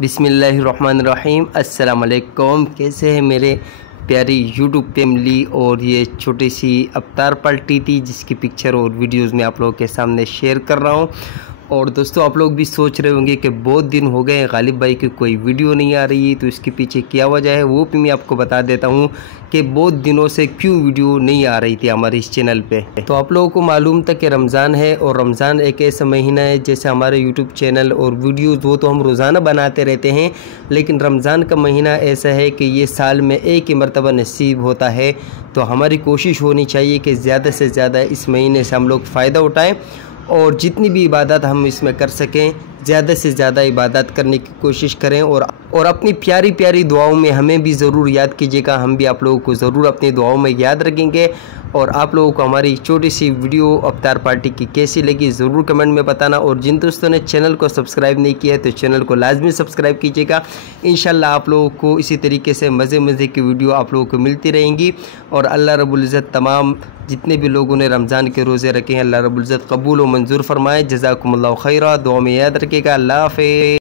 बिस्मिल्लाहिर्रहमानिर्रहीम। अस्सलाम वालेकुम। कैसे हैं मेरे प्यारी यूट्यूब फैमिली। और ये छोटी सी अवतार पलटी थी जिसकी पिक्चर और वीडियोस में आप लोगों के सामने शेयर कर रहा हूँ। और दोस्तों, आप लोग भी सोच रहे होंगे कि बहुत दिन हो गए गालिब भाई की कोई वीडियो नहीं आ रही, तो इसके पीछे क्या वजह है वो भी मैं आपको बता देता हूँ कि बहुत दिनों से क्यों वीडियो नहीं आ रही थी हमारे इस चैनल पे। तो आप लोगों को मालूम था कि रमज़ान है, और रमज़ान एक ऐसा महीना है जैसे हमारे यूट्यूब चैनल और वीडियोज़ वो तो हम रोज़ाना बनाते रहते हैं, लेकिन रमज़ान का महीना ऐसा है कि ये साल में एक ही मरतबा नसीब होता है। तो हमारी कोशिश होनी चाहिए कि ज़्यादा से ज़्यादा इस महीने से हम लोग फ़ायदा उठाएँ और जितनी भी इबादत हम इसमें कर सकें ज़्यादा से ज़्यादा इबादत करने की कोशिश करें। और अपनी प्यारी प्यारी दुआओं में हमें भी ज़रूर याद कीजिएगा, हम भी आप लोगों को ज़रूर अपनी दुआओं में याद रखेंगे। और आप लोगों को हमारी छोटी सी वीडियो अवतार पार्टी की कैसी लगी ज़रूर कमेंट में बताना। और जिन दोस्तों ने चैनल को सब्सक्राइब नहीं किया है तो चैनल को लाजमी सब्सक्राइब कीजिएगा। इंशाल्लाह आप लोगों को इसी तरीके से मज़े की वीडियो आप लोगों को मिलती रहेंगी। और अल्लाह रब्बुल इज़्ज़त तमाम जितने भी लोगों ने रमज़ान के रोज़े रखे हैं अल्लाह रब्बुल इज़्ज़त कबूल व मंजूर फरमाए। जज़ाकुमुल्लाहु खैरा। दुआ में याद रखिएगा। अल्लाह हाफ़िज़।